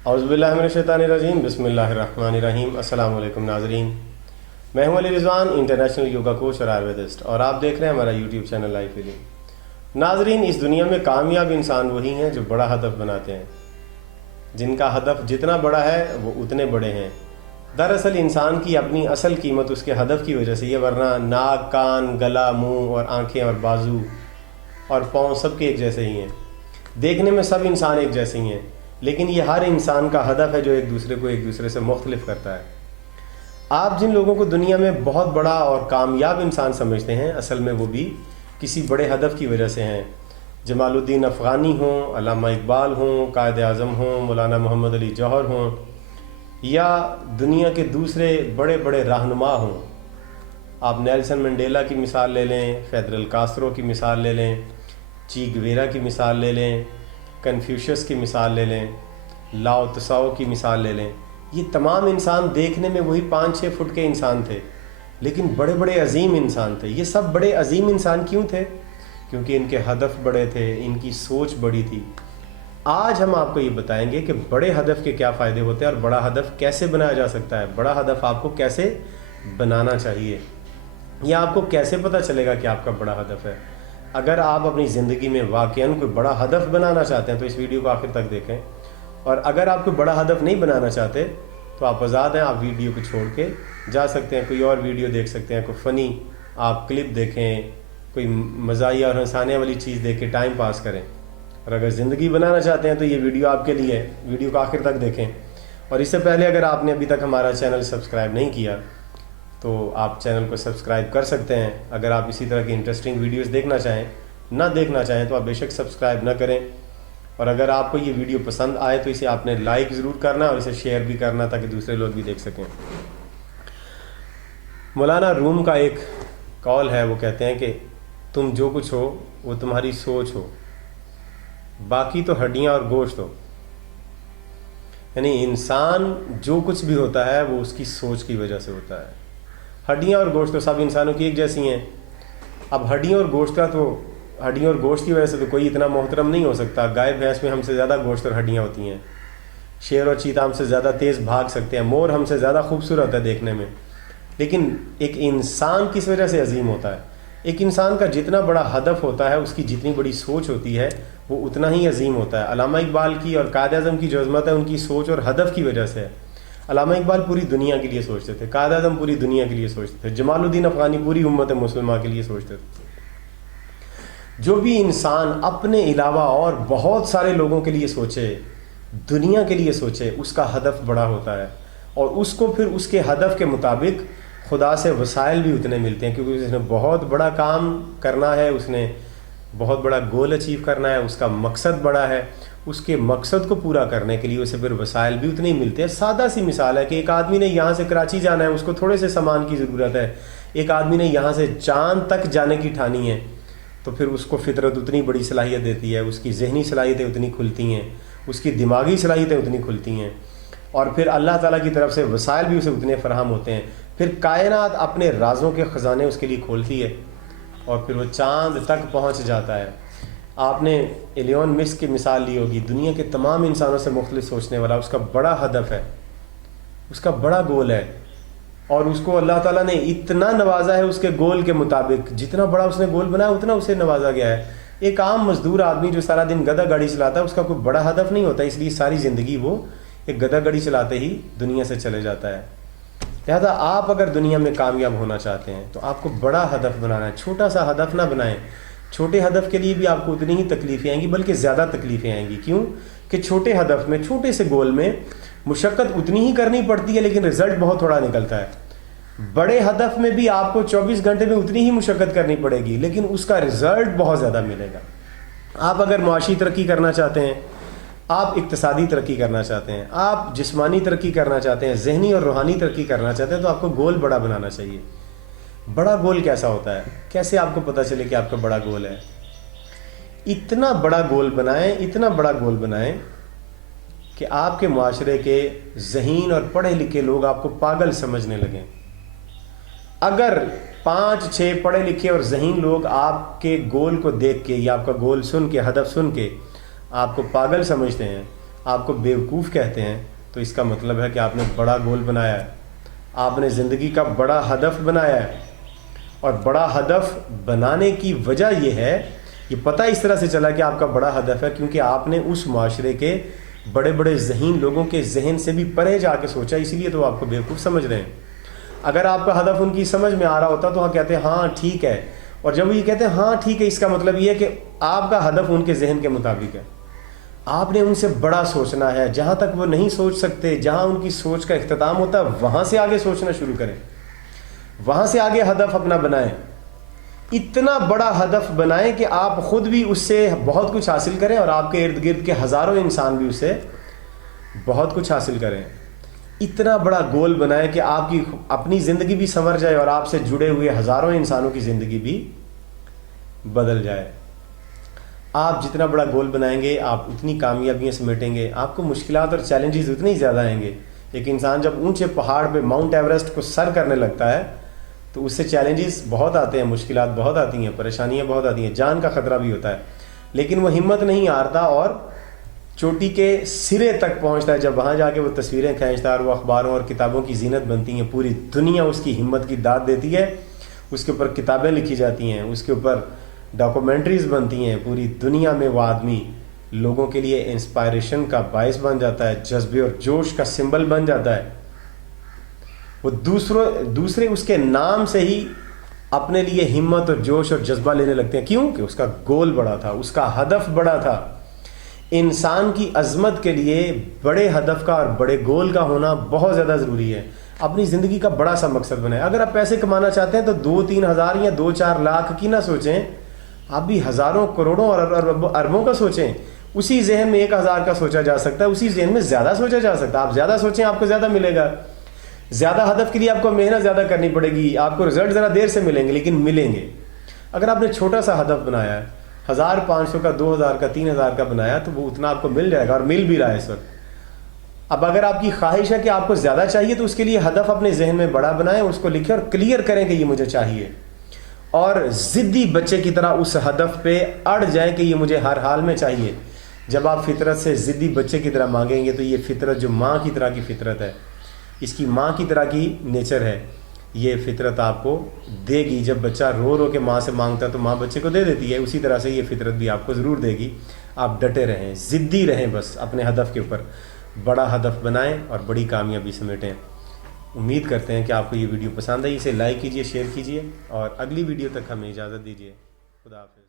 औज़ुबिल्लाहि मिनश्शैतानिर्रजीम बिस्मिल्लाहिर्रहमानिर्रहीम। अस्सलाम वालेकुम नाज़रीन, मैं हूं Ali Rizwan, international yoga coach और आयुर्वेदिस्ट, और आप देख रहे हैं हमारा यूट्यूब चैनल लाइफ हीलिंग। नाज़रीन, इस दुनिया में कामयाब इंसान वही हैं जो बड़ा हदफ बनाते हैं, जिनका हदफ जितना बड़ा है वो उतने बड़े हैं। दरअसल इंसान की अपनी असल कीमत उसके हदफ की वजह से ही है, वरना नाक, कान, गला, मुँह और आँखें और बाजू और पाँव सबके एक जैसे ही हैं। देखने में सब इंसान एक जैसे ही हैं, लेकिन ये हर इंसान का हदफ है जो एक दूसरे से मुख्तलिफ करता है। आप जिन लोगों को दुनिया में बहुत बड़ा और कामयाब इंसान समझते हैं, असल में वो भी किसी बड़े हदफ की वजह से हैं। जमालुद्दीन अफ़गानी हों, अल्लामा इकबाल हों, कायद आज़म हों, मौलाना मोहम्मद अली जौहर हों, या दुनिया के दूसरे बड़े बड़े रहनुमा हों। आप नेल्सन मंडेला की मिसाल ले लें, फेडरल कास्ट्रो की मिसाल ले लें, ची गुवेरा की मिसाल ले लें, कन्फ्यूशियस की मिसाल ले लें, लाओ त्साओ की मिसाल ले लें। ये तमाम इंसान देखने में वही 5-6 फुट के इंसान थे, लेकिन बड़े बड़े अजीम इंसान थे। ये सब बड़े अजीम इंसान क्यों थे? क्योंकि इनके हदफ बड़े थे, इनकी सोच बड़ी थी। आज हम आपको ये बताएंगे कि बड़े हदफ के क्या फ़ायदे होते हैं और बड़ा हदफ कैसे बनाया जा सकता है, बड़ा हदफ आपको कैसे बनाना चाहिए, या आपको कैसे पता चलेगा कि आपका बड़ा हदफ है। अगर आप अपनी ज़िंदगी में वाकईन कोई बड़ा हदफ बनाना चाहते हैं तो इस वीडियो को आखिर तक देखें, और अगर आप कोई बड़ा हदफ नहीं बनाना चाहते तो आप आज़ाद हैं, आप वीडियो को छोड़ के जा सकते हैं, कोई और वीडियो देख सकते हैं, कोई फ़नी आप क्लिप देखें, कोई मज़ाहिया और हंसाने वाली चीज़ देख के टाइम पास करें। और अगर ज़िंदगी बनाना चाहते हैं तो ये वीडियो आपके लिए है, वीडियो को आखिर तक देखें। और इससे पहले अगर आपने अभी तक हमारा चैनल सब्सक्राइब नहीं किया तो आप चैनल को सब्सक्राइब कर सकते हैं। अगर आप इसी तरह की इंटरेस्टिंग वीडियोस देखना चाहें तो आप बेशक सब्सक्राइब ना करें। और अगर आपको ये वीडियो पसंद आए तो इसे आपने लाइक ज़रूर करना और इसे शेयर भी करना, ताकि दूसरे लोग भी देख सकें। मौलाना रूम का एक कॉल है, वो कहते हैं कि तुम जो कुछ हो वो तुम्हारी सोच हो, बाकी तो हड्डियाँ और गोश्त हो। यानी इंसान जो कुछ भी होता है वो उसकी सोच की वजह से होता है। हड्डियाँ और गोश्त तो सब इंसानों की एक जैसी हैं। अब हड्डियों और गोश्त की वजह से तो कोई इतना मोहतरम नहीं हो सकता। गाय भैंस में हमसे ज़्यादा गोश्त और हड्डियाँ होती हैं। शेर और चीता हमसे ज़्यादा तेज़ भाग सकते हैं। मोर हमसे ज़्यादा खूबसूरत है देखने में। लेकिन एक इंसान किस वजह से अजीम होता है? एक इंसान का जितना बड़ा हदफ होता है, उसकी जितनी बड़ी सोच होती है, वो उतना ही अजीम होता है। अल्लामा इकबाल की और कायद आज़म की जो अज़मत है, उनकी सोच और हदफ की वजह से है। अल्लामा इकबाल पूरी दुनिया के लिए सोचते थे, कायद आज़म पूरी दुनिया के लिए सोचते थे, जमालुद्दीन अफ़गानी पूरी उम्मत मुसलमा के लिए सोचते थे। जो भी इंसान अपने अलावा और बहुत सारे लोगों के लिए सोचे, दुनिया के लिए सोचे, उसका हदफ बड़ा होता है, और उसको फिर उसके हदफ के मुताबिक खुदा से वसाइल भी उतने मिलते हैं, क्योंकि उसने बहुत बड़ा काम करना है, उसने बहुत बड़ा गोल अचीव करना है, उसका मकसद बड़ा है। उसके मकसद को पूरा करने के लिए उसे फिर वसाइल भी उतने ही मिलते हैं। सादा सी मिसाल है कि एक आदमी ने यहाँ से कराची जाना है, उसको थोड़े से सामान की ज़रूरत है। एक आदमी ने यहाँ से चाँद तक जाने की ठानी है, तो फिर उसको फितरत उतनी बड़ी सलाहियत देती है, उसकी जहनी सलाहियतें उतनी खुलती हैं, उसकी दिमागी सलाहियतें उतनी खुलती हैं, और फिर अल्लाह ताला की तरफ से वसाइल भी उसे उतने फराहम होते हैं। फिर कायनात अपने राज़ों के ख़जाने उसके लिए खोलती है, और फिर वो चाँद तक पहुँच जाता है। आपने एलियन मस्क की मिसाल ली होगी, दुनिया के तमाम इंसानों से मुख्तलिफ सोचने वाला, उसका बड़ा हदफ है, उसका बड़ा गोल है, और उसको अल्लाह ताला ने इतना नवाजा है उसके गोल के मुताबिक। जितना बड़ा उसने गोल बनाया उतना उसे नवाजा गया है। एक आम मजदूर आदमी जो सारा दिन गधा गाड़ी चलाता है, उसका कोई बड़ा हदफ नहीं होता, इसलिए सारी ज़िंदगी वो एक गधा गाड़ी चलाते ही दुनिया से चले जाता है। लिहाजा आप अगर दुनिया में कामयाब होना चाहते हैं तो आपको बड़ा हदफ बनाना है, छोटा सा हदफ ना बनाएं। छोटे हदफ के लिए भी आपको उतनी ही तकलीफ़ें आएंगी, बल्कि ज़्यादा तकलीफ़ें आएंगी। क्यों? कि छोटे हदफ में, छोटे से गोल में मुशक्क़त उतनी ही करनी पड़ती है, लेकिन रिज़ल्ट बहुत थोड़ा निकलता है। बड़े हदफ में भी आपको 24 घंटे में उतनी ही मुशक्क़त करनी पड़ेगी, लेकिन उसका रिज़ल्ट बहुत ज़्यादा मिलेगा। आप अगर मुआशी तरक्की करना चाहते हैं, आप इक्तिसादी तरक्की करना चाहते हैं, आप जिस्मानी तरक्की करना चाहते हैं, जहनी और रूहानी तरक्की करना चाहते हैं, तो आपको गोल बड़ा बनाना चाहिए। बड़ा गोल कैसा होता है? कैसे आपको पता चले कि आपका बड़ा गोल है? इतना बड़ा गोल बनाएं कि आपके मुआशरे के ज़हीन और पढ़े लिखे लोग आपको पागल समझने लगें। अगर 5-6 पढ़े लिखे और ज़हीन लोग आपके गोल को देख के या आपका गोल सुन के, हदफ सुन के आपको पागल समझते हैं, آپ کو بیوقوف کہتے ہیں تو اس کا مطلب ہے کہ آپ نے بڑا گول بنایا ہے، آپ نے زندگی کا بڑا ہدف بنایا ہے. اور بڑا ہدف بنانے کی وجہ یہ ہے، یہ پتہ اس طرح سے چلا کہ آپ کا بڑا ہدف ہے کیونکہ آپ نے اس معاشرے کے بڑے بڑے ذہین لوگوں کے ذہن سے بھی پرے جا کے سوچا، اسی لیے تو آپ کو بیوقوف سمجھ رہے ہیں. اگر آپ کا ہدف ان کی سمجھ میں آ رہا ہوتا تو وہ کہتے ہیں ہاں ٹھیک ہے، اور جب وہ یہ کہتے ہیں ہاں ٹھیک ہے، اس کا مطلب یہ ہے کہ آپ کا ہدف ان کے ذہن کے مطابق ہے. آپ نے ان سے بڑا سوچنا ہے، جہاں تک وہ نہیں سوچ سکتے، جہاں ان کی سوچ کا اختتام ہوتا ہے وہاں سے آگے سوچنا شروع کریں، وہاں سے آگے ہدف اپنا بنائیں. اتنا بڑا ہدف بنائیں کہ آپ خود بھی اس سے بہت کچھ حاصل کریں اور آپ کے ارد گرد کے ہزاروں انسان بھی اس سے بہت کچھ حاصل کریں. اتنا بڑا گول بنائیں کہ آپ کی اپنی زندگی بھی سنور جائے اور آپ سے جڑے ہوئے ہزاروں انسانوں کی زندگی بھی بدل جائے. آپ جتنا بڑا گول بنائیں گے آپ اتنی کامیابیاں سمیٹیں گے، آپ کو مشکلات اور چیلنجز اتنے ہی زیادہ آئیں گے. ایک انسان جب اونچے پہاڑ پہ ماؤنٹ ایوریسٹ کو سر کرنے لگتا ہے تو اس سے چیلنجز بہت آتے ہیں، مشکلات بہت آتی ہیں، پریشانیاں بہت آتی ہیں، جان کا خطرہ بھی ہوتا ہے، لیکن وہ ہمت نہیں ہارتا اور چوٹی کے سرے تک پہنچتا ہے. جب وہاں جا کے وہ تصویریں کھینچتا ہے اور وہ اخباروں اور کتابوں کی زینت بنتی ہیں، پوری دنیا اس کی ہمت کی داد دیتی ہے، اس کے اوپر کتابیں لکھی جاتی ہیں، اس کے اوپر ڈاکومنٹریز بنتی ہیں، پوری دنیا میں وہ آدمی لوگوں کے لیے انسپائریشن کا باعث بن جاتا ہے، جذبے اور جوش کا سمبل بن جاتا ہے. وہ دوسرے اس کے نام سے ہی اپنے لیے ہمت اور جوش اور جذبہ لینے لگتے ہیں. کیوں؟ کہ اس کا گول بڑا تھا، اس کا ہدف بڑا تھا. انسان کی عظمت کے لیے بڑے ہدف کا اور بڑے گول کا ہونا بہت زیادہ ضروری ہے. اپنی زندگی کا بڑا سا مقصد بنائیں. اگر آپ پیسے کمانا چاہتے ہیں تو 2-3 ہزار یا 2-4 لاکھ کی نہ سوچیں، آپ بھی ہزاروں کروڑوں اور اربوں کا سوچیں. اسی ذہن میں 1,000 کا سوچا جا سکتا ہے، اسی ذہن میں زیادہ سوچا جا سکتا ہے. آپ زیادہ سوچیں آپ کو زیادہ ملے گا. زیادہ ہدف کے لیے آپ کو محنت زیادہ کرنی پڑے گی، آپ کو رزلٹ ذرا دیر سے ملیں گے لیکن ملیں گے. اگر آپ نے چھوٹا سا ہدف بنایا ہے، 1,500 کا، 2,000 کا، 3,000 کا بنایا تو وہ اتنا آپ کو مل جائے گا اور مل بھی رہا ہے اس وقت. اب اگر آپ کی خواہش ہے کہ آپ کو زیادہ چاہیے تو اس کے لیے ہدف اپنے ذہن میں بڑا بنائیں، اس کو لکھیں اور کلیئر کریں کہ یہ مجھے چاہیے، اور ضدی بچے کی طرح اس ہدف پہ اڑ جائیں کہ یہ مجھے ہر حال میں چاہیے. جب آپ فطرت سے ضدی بچے کی طرح مانگیں گے تو یہ فطرت جو ماں کی طرح کی فطرت ہے، اس کی ماں کی طرح کی نیچر ہے، یہ فطرت آپ کو دے گی. جب بچہ رو رو کے ماں سے مانگتا ہے تو ماں بچے کو دے دیتی ہے، اسی طرح سے یہ فطرت بھی آپ کو ضرور دے گی. آپ ڈٹے رہیں، ضدی رہیں، بس اپنے ہدف کے اوپر بڑا ہدف بنائیں اور بڑی کامیابی سمیٹیں. امید کرتے ہیں کہ آپ کو یہ ویڈیو پسند آئی. اسے لائک کیجئے، شیئر کیجئے اور اگلی ویڈیو تک ہمیں اجازت دیجئے. خدا حافظ.